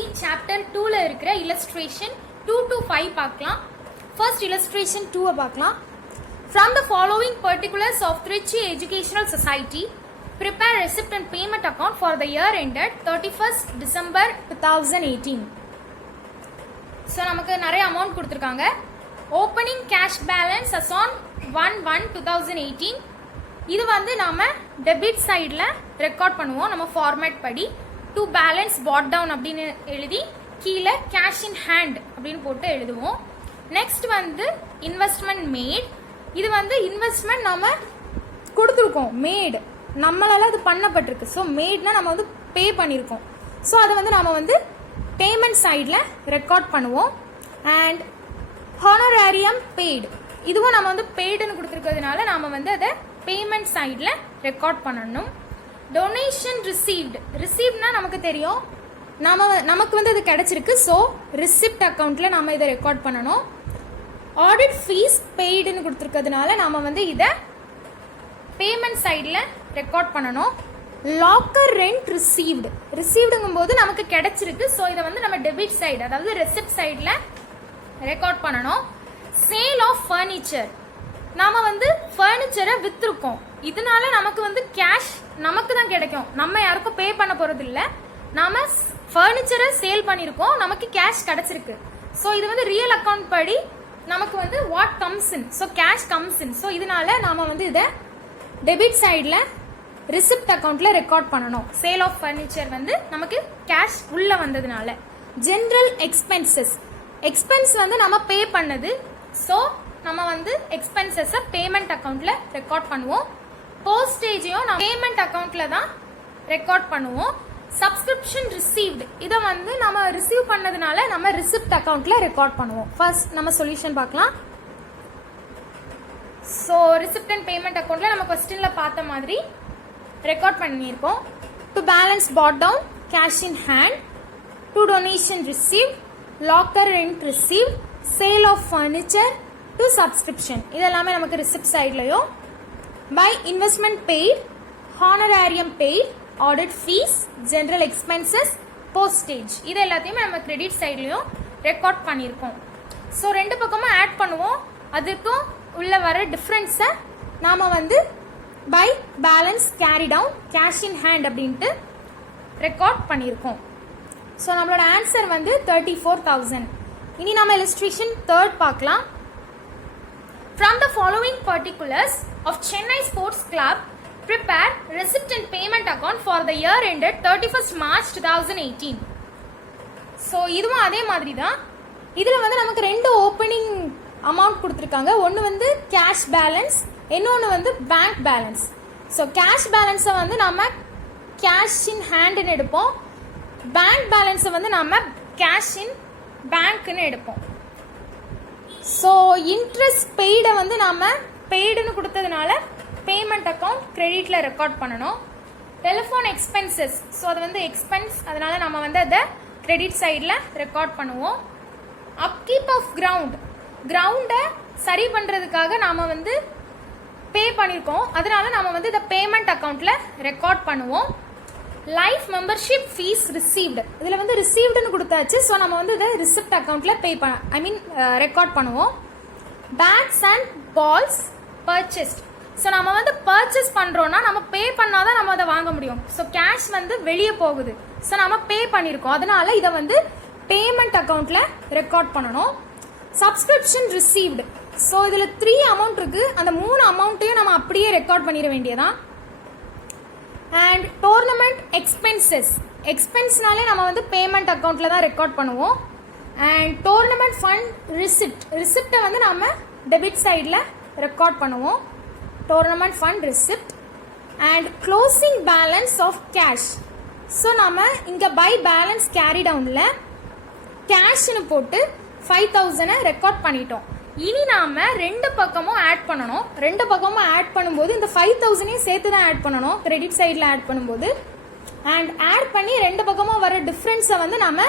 Literacy chapter 2ல இருக்கிற illustration 2 to 5 பார்க்கலாம். First illustration 2 பார்க்கலாம். From the following particulars of Trichy Educational Society, prepare receipt and payment account for the year ended 31st December 2018. So நமக்கு நிறைய amount கொடுத்திருக்காங்க. Opening cash balance as on 1/1/2018. இது வந்து நாம debit சைடுல record பண்ணுவோம். நம்ம ஃபார்மேட் படி டு பேலன்ஸ் பாட் டவுன் அப்படின்னு எழுதி கீழே கேஷ் இன் ஹேண்ட் அப்படின்னு போட்டு எழுதுவோம். நெக்ஸ்ட் வந்து இன்வெஸ்ட்மெண்ட் மேட். இது வந்து இன்வெஸ்ட்மெண்ட் நம்ம கொடுத்துருக்கோம், மேட் நம்மளால அது பண்ணப்பட்டிருக்கு. ஸோ மேட்னா நம்ம வந்து பே பண்ணியிருக்கோம். ஸோ அதை வந்து நம்ம வந்து பேமெண்ட் சைடில் ரெக்கார்ட் பண்ணுவோம். அண்ட் ஹானரேரியம் பெய்டு, இதுவும் நம்ம வந்து பெய்டுன்னு கொடுத்துருக்கிறதுனால நாம் வந்து அதை பேமெண்ட் சைடில் ரெக்கார்ட் பண்ணணும். டொனேஷன் ரிசீவ்டு, ரிசீவ்னா நமக்கு தெரியும் நமக்கு வந்து இது கிடைச்சிருக்கு. ஸோ ரிசிப்ட் அக்கௌண்ட்டில் நம்ம இதை ரெக்கார்ட் பண்ணணும். ஆடிட் ஃபீஸ் பெய்டுன்னு கொடுத்துருக்கிறதுனால நாம் வந்து இதை பேமெண்ட் சைடில் ரெக்கார்ட் பண்ணணும். லாக்கர் ரெண்ட் ரிசீவ்டு, ரிசீவ்டுங்கும் போது நமக்கு கிடைச்சிருக்கு. ஸோ இதை வந்து நம்ம டெபிட் சைடு, அதாவது ரெசிப்ட் சைடில் ரெக்கார்ட் பண்ணணும். சேல் ஆஃப் ஃபர்னிச்சர், நாம வந்து ஃபர்னிச்சரை வித்துருக்கோம், இதனால நமக்கு வந்து கேஷ் நமக்கு தான் கிடைக்கும், நம்ம யாருக்கும் பே பண்ண போறது இல்லை. நாம ஃபர்னிச்சரை சேல் பண்ணியிருக்கோம், நமக்கு கேஷ் கிடைச்சிருக்கு. ஸோ இது வந்து ரியல் அக்கௌண்ட் படி நமக்கு வந்து what comes in, so cash comes in. So இதனால நாம வந்து இதை டெபிட் சைடில் ரிசிப்ட் அக்கௌண்ட்ல ரெக்கார்ட் பண்ணணும். சேல் ஆஃப் ஃபர்னிச்சர் வந்து நமக்கு கேஷ் உள்ள வந்ததுனால. ஜென்ரல் எக்ஸ்பென்சஸ், எக்ஸ்பென்ஸ் வந்து நம்ம பே பண்ணது. ஸோ நம்ம வந்து எக்ஸ்பென்சஸை பேமெண்ட் அக்கௌண்ட்ல ரெக்கார்ட் பண்ணுவோம். போஸ்டேஜையும் நம்ம பேமெண்ட் அக்கௌண்ட்ல தான் ரெக்கார்ட் பண்ணுவோம். சப்ஸ்கிரிப்ஷன் ரிசீவ்டு, இதை வந்து நம்ம ரிசீவ் பண்ணதுனால நம்ம ரிசிப்ட் அக்கௌண்ட்ல ரெக்கார்ட் பண்ணுவோம். ஃபர்ஸ்ட் நம்ம சொல்யூஷன் பார்க்கலாம். ஸோ ரிசிப்ட் அண்ட் பேமெண்ட் அக்கௌண்ட்ல நம்ம கொஸ்டின்ல பார்த்த மாதிரி ரெக்கார்ட் பண்ணியிருக்கோம். To balance brought down cash in hand, to donation receive, locker rent receive, sale of furniture, to subscription, இதெல்லாமே நமக்கு ரிசிப்ட் சைட்லையும். By investment paid, honorarium paid, audit fees, general expenses, postage, இது எல்லாத்தையுமே நம்ம கிரெடிட் சைட்லையும் record பண்ணியிருக்கோம். So ரெண்டு பக்கமும் ஆட் பண்ணுவோம். அதுக்கும் உள்ள வர டிஃப்ரென்ஸை நாம் வந்து by balance carry down cash in hand அப்படின்ட்டு ரெக்கார்ட் பண்ணியிருக்கோம். ஸோ நம்மளோட ஆன்சர் வந்து 34,000. இனி நம்ம illustration 3 பார்க்கலாம். From the following particulars of Chennai Sports Club, prepare receipt and payment account for the year ended 31st March 2018. So இதுவும் அதே மாதிரி தான். இதில் வந்து நமக்கு ரெண்டு ஓப்பனிங் அமௌண்ட் கொடுத்துருக்காங்க. ஒன்று வந்து கேஷ் பேலன்ஸ், இன்னொன்று வந்து பேங்க் பேலன்ஸ். ஸோ கேஷ் பேலன்ஸை வந்து நம்ம கேஷ் இன் ஹேண்டுன்னு எடுப்போம். பேங்க் பேலன்ஸை வந்து நம்ம கேஷ் இன் பேங்க்னு எடுப்போம். ஸோ இன்ட்ரெஸ்ட் பெய்டை வந்து நாம் பெய்டுன்னு கொடுத்ததுனால பேமெண்ட் அக்கௌண்ட் கிரெடிட்ல ரெக்கார்ட் பண்ணணும். டெலிஃபோன் எக்ஸ்பென்சஸ், ஸோ அது வந்து எக்ஸ்பென்ஸ், அதனால நம்ம வந்து அதை கிரெடிட் சைடில் ரெக்கார்ட் பண்ணுவோம். அப்கீப் ஆஃப் கிரவுண்ட், கிரவுண்டை சரி பண்ணுறதுக்காக நாம் வந்து பே பண்ணியிருக்கோம், அதனால நம்ம வந்து இதை பேமெண்ட் அக்கௌண்ட்டில் ரெக்கார்ட் பண்ணுவோம். லைஃப் மெம்பர்ஷிப் ஃபீஸ் ரிசீவ்டு, இதில் வந்து ரிசீவ்டுன்னு கொடுத்தாச்சு. ஸோ நம்ம வந்து இதை ரிசிப்ட் அக்கௌண்ட்டில் ரெக்கார்ட் பண்ணுவோம். Bats and balls purchased, so நம்ம வந்து பர்ச்சேஸ் பண்ணுறோன்னா நம்ம பே பண்ணாதான் நம்ம அதை வாங்க முடியும். ஸோ கேஷ் வந்து வெளியே போகுது, ஸோ நம்ம பே பண்ணியிருக்கோம், அதனால இதை வந்து பேமெண்ட் அக்கௌண்ட்டில் ரெக்கார்ட் பண்ணணும். சப்ஸ்கிரிப்ஷன் ரிசீவ்டு, ஸோ இதில் 3 அமௌண்ட் இருக்குது, அந்த 3 அமௌண்ட்டையும் நம்ம அப்படியே ரெக்கார்ட் பண்ணிட வேண்டியதான். அண்ட் டோர்னமெண்ட் எக்ஸ்பென்சஸ், எக்ஸ்பென்ஸ்னாலே நம்ம வந்து பேமெண்ட் அக்கௌண்ட்டில் தான் ரெக்கார்ட் பண்ணுவோம். அண்ட் டோர்னமெண்ட் ஃபண்ட் ரிசிப்ட், ரிசிப்டை வந்து நம்ம டெபிட் சைடில் ரெக்கார்ட் பண்ணுவோம். Tournament fund receipt. And closing balance of cash, so நம்ம இங்கே பை பேலன்ஸ் கேரி டவுனில் கேஷ்னு போட்டு 5,000 ரெக்கார்ட் பண்ணிட்டோம். இனி நாம ரெண்டு பக்கமும் ஆட் பண்ணணும். ரெண்டு பக்கமும் ஆட் பண்ணும்போது இந்த 5,000 சேர்த்து தான் ஆட் பண்ணணும் கிரெடிட் சைடில் ஆட் பண்ணும்போது. அண்ட் ஆட் பண்ணி ரெண்டு பக்கமும் வர டிஃப்ரென்ஸை வந்து நம்ம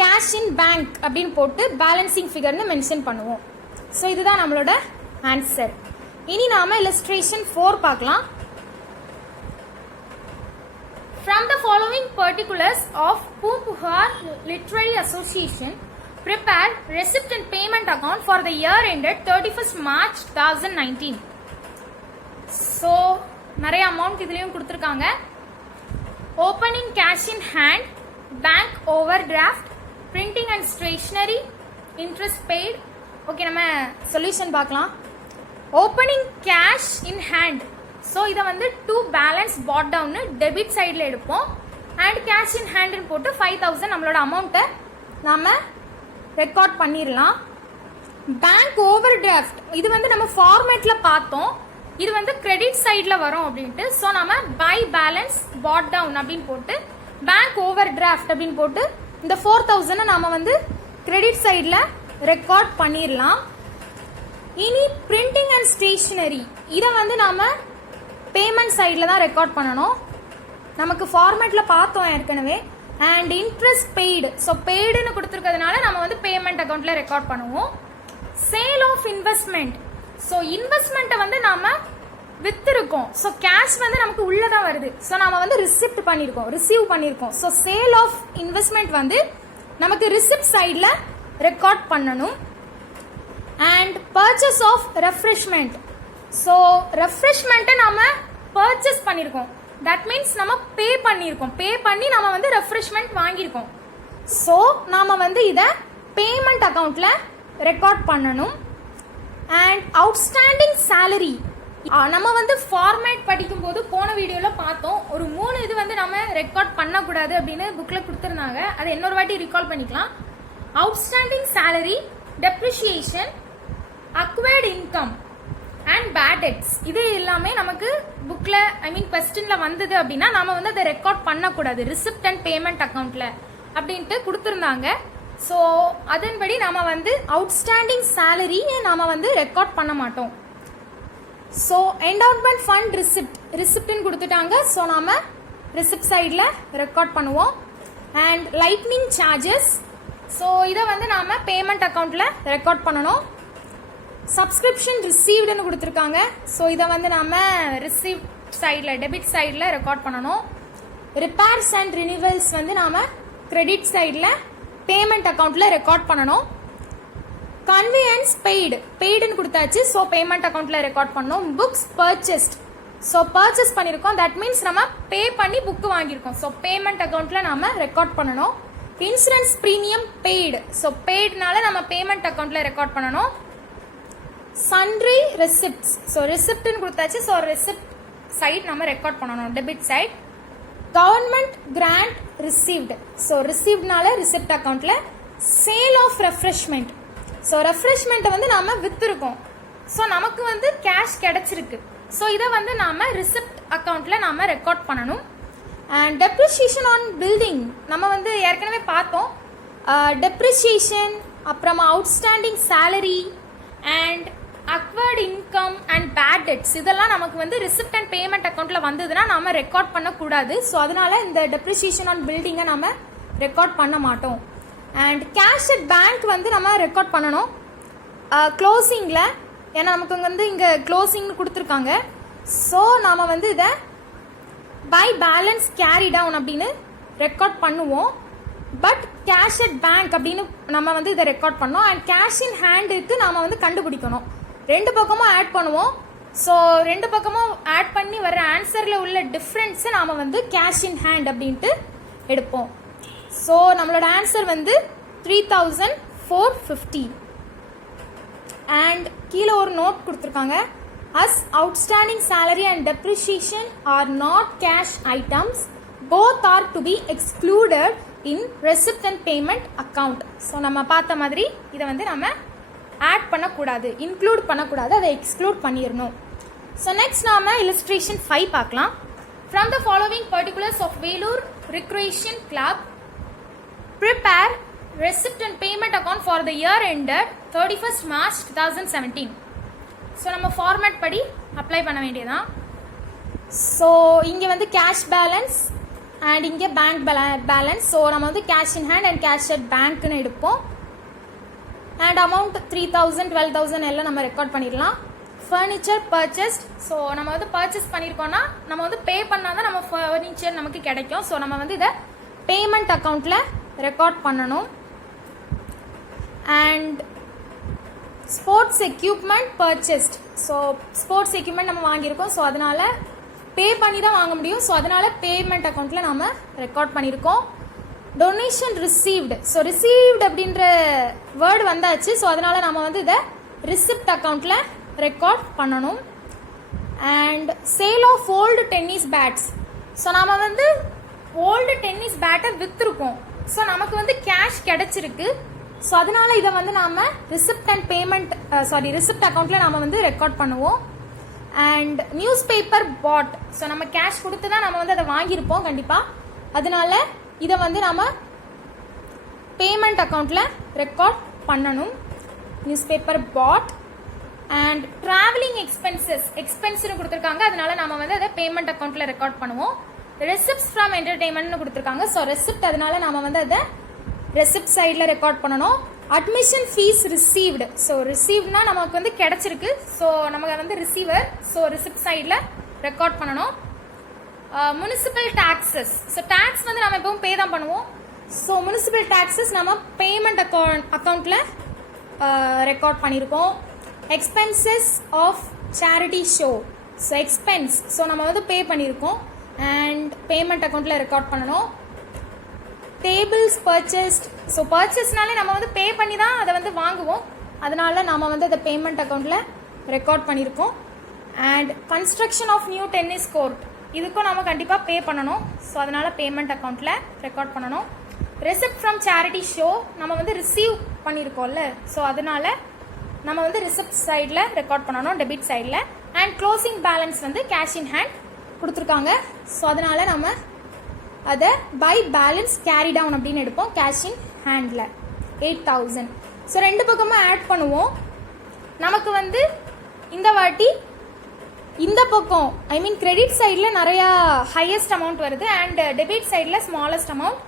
கேஷ் இன் பேங்க் அப்படின்னு போட்டு பேலன்சிங் ஃபிகர்னு மென்ஷன் பண்ணுவோம். ஸோ இதுதான் நம்மளோட ஆன்சர். இனி நாம illustration 4 பார்க்கலாம். From the following particulars of Poompuhar Literary Association, prepare receipt and payment account for the year ended 31st March 2019. So, நிறைய அமௌண்ட் இதுலயும் கொடுத்திருக்காங்க. Opening cash in hand, bank overdraft, printing and stationery, interest paid. Okay, நம்ம solution பார்க்கலாம். Opening cash in hand. So இதை வந்து to balance pot டவுன்னு debit சைடில் எடுப்போம். And cash in ஹேண்டுன்னு போட்டு 5000 நம்மளோட அமௌண்ட்டை நாம் ரெக்கார்ட் பண்ணிடலாம். பேங்க் ஓவர் டிராஃப்ட் இது வந்து நம்ம ஃபார்மேட்டில் பார்த்தோம். இது வந்து கிரெடிட் சைடில் வரும் அப்படின்ட்டு. ஸோ நம்ம பை பேலன்ஸ் பாட் டவுன் அப்படின்னு போட்டு பேங்க் ஓவர் டிராஃப்ட் அப்படின்னு போட்டு இந்த 4000 நாம் வந்து கிரெடிட் சைடில் ரெக்கார்ட் பண்ணிடலாம். இனி பிரிண்டிங் அண்ட் ஸ்டேஷனரி இதை வந்து நாம் பேமெண்ட் சைடில் தான் ரெக்கார்ட் பண்ணணும். நமக்கு ஃபார்மேட்டில் பார்த்தோம் ஏற்கனவே. அண்ட் இன்ட்ரெஸ்ட் பெய்டு, ஸோ பெய்டுன்னு கொடுத்துருக்கிறதுனால நம்ம வந்து பேமெண்ட் அக்கௌண்ட்டில் ரெக்கார்ட் பண்ணுவோம். சேல் ஆஃப் இன்வெஸ்ட்மெண்ட், ஸோ இன்வெஸ்ட்மெண்ட்டை வந்து நாம் விற்றுருக்கோம். ஸோ கேஷ் வந்து நமக்கு உள்ளே தான் வருது. ஸோ நம்ம வந்து ரிசிப்ட் பண்ணியிருக்கோம், ரிசீவ் பண்ணியிருக்கோம். ஸோ சேல் ஆஃப் இன்வெஸ்ட்மெண்ட் வந்து நமக்கு ரிசிப்ட் சைடில் ரெக்கார்ட் பண்ணணும். And purchase of refreshment, so ரெஃப்ரெஷ்மெண்ட்டை நம்ம பர்ச்சேஸ் பண்ணியிருக்கோம். தட் மீன்ஸ் நம்ம பே பண்ணியிருக்கோம். பே பண்ணி நம்ம வந்து ரெஃப்ரெஷ்மெண்ட் வாங்கியிருக்கோம். ஸோ நாம் வந்து இதை பேமெண்ட் அக்கௌண்ட்டில் ரெக்கார்ட் பண்ணணும். அண்ட் அவுட்ஸ்டாண்டிங் சேலரி நம்ம வந்து ஃபார்மேட் படிக்கும்போது போன வீடியோவில் பார்த்தோம். ஒரு 3 இது வந்து நம்ம ரெக்கார்ட் பண்ணக்கூடாது அப்படின்னு புக்கில் கொடுத்துருந்தாங்க. அதை இன்னொரு வாட்டி ரிகால் பண்ணிக்கலாம். Outstanding salary, depreciation, acquired income and bad debts இது எல்லாமே நமக்கு புக்கில் கொஸ்டினில் வந்தது அப்படின்னா நம்ம வந்து அதை ரெக்கார்ட் பண்ணக்கூடாது ரிசிப்ட் அண்ட் பேமெண்ட் அக்கௌண்ட்டில் அப்படின்ட்டு கொடுத்துருந்தாங்க. ஸோ அதன்படி நம்ம வந்து அவுட்ஸ்டாண்டிங் சேலரியை நாம் வந்து ரெக்கார்ட் பண்ண மாட்டோம். ஸோ என்டவுன்மெண்ட் ஃபண்ட் ரிசிப்ட்னு கொடுத்துட்டாங்க. ஸோ நாம் ரிசிப்ட் சைடில் ரெக்கார்ட் பண்ணுவோம். அண்ட் லைட்னிங் சார்ஜஸ், ஸோ இதை வந்து நாம் பேமெண்ட் அக்கௌண்ட்டில் ரெக்கார்ட் பண்ணணும். சப்ஸ்கிரிப்ஷன் ரிசீவ்டுன்னு கொடுத்துருக்காங்க. ஸோ இதை வந்து நம்ம ரிசீவ் சைடில் டெபிட் சைடில் ரெக்கார்ட் பண்ணணும். ரிப்பேர்ஸ் அண்ட் ரினிவல்ஸ் வந்து நாம் கிரெடிட் சைடில் பேமெண்ட் அக்கௌண்ட்டில் ரெக்கார்ட் பண்ணணும். கன்வீனியன்ஸ் பெய்டுன்னு கொடுத்தாச்சு. ஸோ பேமெண்ட் அக்கௌண்ட்டில் ரெக்கார்ட் பண்ணணும். புக்ஸ் பர்ச்சேஸ்ட், ஸோ பர்ச்சேஸ் பண்ணியிருக்கோம். தட் மீன்ஸ் நம்ம பே பண்ணி புக்கு வாங்கியிருக்கோம். ஸோ பேமெண்ட் அக்கௌண்ட்டில் நாம் ரெக்கார்ட் பண்ணணும். இன்சூரன்ஸ் ப்ரீமியம் பெய்டு, ஸோ பெய்டுனால நம்ம பேமெண்ட் அக்கௌண்ட்டில் ரெக்கார்ட் பண்ணணும். சன்ட்ரி ரெசிப்ட்ஸ், ஸோ ரெசிப்ட்னு கொடுத்தாச்சு. ஸோ ரெசிப்ட் சைட் நம்ம ரெக்கார்ட் பண்ணணும் debit side. Government grant received, so ரிசீவ்ட்னால ரிசிப்ட் அக்கௌண்ட்டில். சேல் ஆஃப் ரெஃப்ரெஷ்மெண்ட், ஸோ ரெஃப்ரெஷ்மெண்ட்டை வந்து நாம் விற்றுருக்கோம். ஸோ நமக்கு வந்து கேஷ் கிடச்சிருக்கு. ஸோ இதை வந்து நாம் ரிசிப்ட் அக்கௌண்ட்டில் நாம் ரெக்கார்ட் பண்ணணும். அண்ட் டெப்ரிசியேஷன் ஆன் பில்டிங் நம்ம வந்து ஏற்கனவே பார்த்தோம். டெப்ரிசியேஷன், அப்புறமா outstanding salary and acquired income and bad debts இதெல்லாம் நமக்கு வந்து ரிசிப்ட் அண்ட் பேமெண்ட் அக்கௌண்ட்டில் வந்ததுன்னா நம்ம ரெக்கார்ட் பண்ணக்கூடாது. ஸோ அதனால இந்த டெப்ரிசியேஷன் ஆன் பில்டிங்கை நம்ம ரெக்கார்ட் பண்ண மாட்டோம். அண்ட் கேஷ் அட் பேங்க் வந்து நம்ம ரெக்கார்ட் பண்ணணும் க்ளோசிங்கில். ஏன்னா நமக்கு வந்து இங்கே க்ளோசிங்னு கொடுத்துருக்காங்க. ஸோ நாம் வந்து இதை பை பேலன்ஸ் கேரி டவுன் அப்படின்னு ரெக்கார்ட் பண்ணுவோம். பட் கேஷ் அட் பேங்க் அப்படின்னு நம்ம வந்து இதை ரெக்கார்ட் பண்ணோம். அண்ட் கேஷ் இன் ஹேண்டுக்கு நாம் வந்து கண்டுபிடிக்கணும். 2 பக்கமும் ஆட் பண்ணுவோம். ஸோ 2 பக்கமும் ஆட் பண்ணி வர ஆன்சரில் உள்ள டிஃப்ரென்ஸை நாம் வந்து கேஷ் இன் ஹேண்ட் அப்படின்ட்டு எடுப்போம். ஸோ நம்மளோட ஆன்சர் வந்து 3450. அண்ட் கீழே ஒரு நோட் கொடுத்துருக்காங்க. As outstanding salary and depreciation are not cash items, both are to be excluded in receipt and payment account. So நம்ம பார்த்த மாதிரி இதை வந்து நம்ம ஆட் பண்ணக்கூடாது, இன்க்ளூட் பண்ணக்கூடாது, அதை எக்ஸ்க்ளூட் பண்ணிடணும். ஸோ நெக்ஸ்ட் நாம illustration 5 பார்க்கலாம். From the following particulars of Velur Recreation Club, prepare receipt and payment account for the year ended 31st March 2017. So நம்ம ஃபார்மேட் படி அப்ளை பண்ண வேண்டியதான். ஸோ இங்கே வந்து கேஷ் பேலன்ஸ் அண்ட் இங்கே பேங்க் பேலன்ஸ். ஸோ நம்ம வந்து cash in hand and cash at பேங்க்னு எடுப்போம். அண்ட் அமௌண்ட் 3000 12,000 எல்லாம் நம்ம ரெக்கார்ட் பண்ணிடலாம். Furniture purchased. ஸோ நம்ம வந்து பர்ச்சேஸ் பண்ணியிருக்கோம்னா நம்ம வந்து பே பண்ணால் தான் நம்ம ஃபர்னிச்சர் நமக்கு கிடைக்கும். ஸோ நம்ம வந்து இதை பேமெண்ட் அக்கௌண்ட்டில் ரெக்கார்ட் பண்ணணும். And sports equipment purchased. So sports equipment நம்ம வாங்கியிருக்கோம். ஸோ அதனால் பே பண்ணி தான் வாங்க முடியும். ஸோ அதனால் பேமெண்ட் அக்கௌண்ட்டில் நம்ம ரெக்கார்ட் பண்ணியிருக்கோம். Donation received. ஸோ ரிசீவ்டு அப்படின்ற வேர்டு வந்தாச்சு. ஸோ அதனால் நம்ம வந்து இதை ரிசிப்ட் அக்கௌண்ட்டில் ரெக்கார்ட் பண்ணணும். And sale of old tennis bats. So நம்ம வந்து ஓல்டு டென்னிஸ் பேட்டை விற்றுருக்கோம். ஸோ நமக்கு வந்து கேஷ் கிடச்சிருக்கு. ஸோ அதனால இதை வந்து நாம் ரிசிப்ட் அண்ட் பேமெண்ட் ரிசிப்ட் அக்கௌண்ட்டில் நாம் வந்து ரெக்கார்ட் பண்ணுவோம். And news paper bought. So நம்ம கேஷ் கொடுத்து தான் நம்ம வந்து அதை வாங்கியிருப்போம் கண்டிப்பாக. அதனால இதை வந்து நம்ம பேமெண்ட் அக்கௌண்ட்டில் ரெக்கார்ட் பண்ணணும். News paper bought. And travelling எக்ஸ்பென்ஸ்னு கொடுத்துருக்காங்க. அதனால நம்ம வந்து அதை பேமெண்ட் அக்கௌண்ட்டில் ரெக்கார்ட் பண்ணுவோம். ரெசிப்ட்ஸ் ஃப்ரம் என்டர்டெயின்மெண்ட்னு கொடுத்துருக்காங்க. ஸோ ரெசிப்ட், அதனால நம்ம வந்து அதை ரெசிப்ட் சைடில் ரெக்கார்ட் பண்ணணும். Admission fees received. ஸோ ரிசீவ்னா நமக்கு வந்து கிடைச்சிருக்கு. ஸோ நமக்கு வந்து ரிசீவர். ஸோ ரிசிப்ட் சைடில் ரெக்கார்ட் பண்ணணும். Municipal taxes. ஸோ டேக்ஸ் வந்து நம்ம எப்பவும் பே தான் பண்ணுவோம். ஸோ முனிசிபல் டாக்ஸஸ் நம்ம பேமெண்ட் அக்கௌண்ட்டில் ரெக்கார்ட் பண்ணியிருக்கோம். Expenses of charity show. So expense. So நம்ம வந்து பே பண்ணியிருக்கோம். அண்ட் பேமெண்ட் அக்கௌண்ட்டில் ரெக்கார்ட் பண்ணணும். Tables purchased. ஸோ பர்ச்சேஸ்னாலே நம்ம வந்து பே பண்ணி தான் அதை வந்து வாங்குவோம். அதனால நம்ம வந்து அதை பேமெண்ட் அக்கௌண்ட்டில் ரெக்கார்ட் பண்ணியிருக்கோம். And construction of new tennis court. இதுக்கும் நம்ம கண்டிப்பாக பே பண்ணணும். ஸோ அதனால் பேமெண்ட் அக்கௌண்ட்டில் ரெக்கார்ட் பண்ணணும். ரெசிப்ட் ஃப்ரம் சேரிட்டி ஷோ நம்ம வந்து ரிசீவ் பண்ணியிருக்கோம்ல. ஸோ அதனால் நம்ம வந்து ரிசிப்ட் சைடில் ரெக்கார்ட் பண்ணணும், டெபிட் சைடில். அண்ட் க்ளோசிங் பேலன்ஸ் வந்து கேஷ் இன் ஹேண்ட் கொடுத்துருக்காங்க. ஸோ அதனால் நம்ம அதை பை பேலன்ஸ் கேரி டவுன் அப்படின்னு எடுப்போம். Cash in handle 8,000. ஸோ ரெண்டு பக்கமும் ஆட் பண்ணுவோம். நமக்கு வந்து இந்த வாட்டி இந்த பக்கம் கிரெடிட் சைடில் நிறையா ஹையஸ்ட் அமௌண்ட் வருது அண்ட் டெபிட் சைடில் ஸ்மாலஸ்ட் அமௌண்ட்.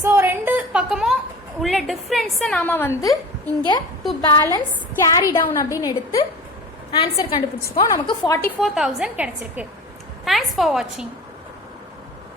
ஸோ ரெண்டு பக்கமும் உள்ள டிஃப்ரென்ஸை நாம் வந்து இங்கே டு பேலன்ஸ் கேரி டவுன் அப்படின்னு எடுத்து ஆன்சர் கண்டுபிடிச்சிக்கோம். நமக்கு 44,000 கிடைச்சிருக்கு. தேங்க்ஸ் ஃபார் வாட்சிங்.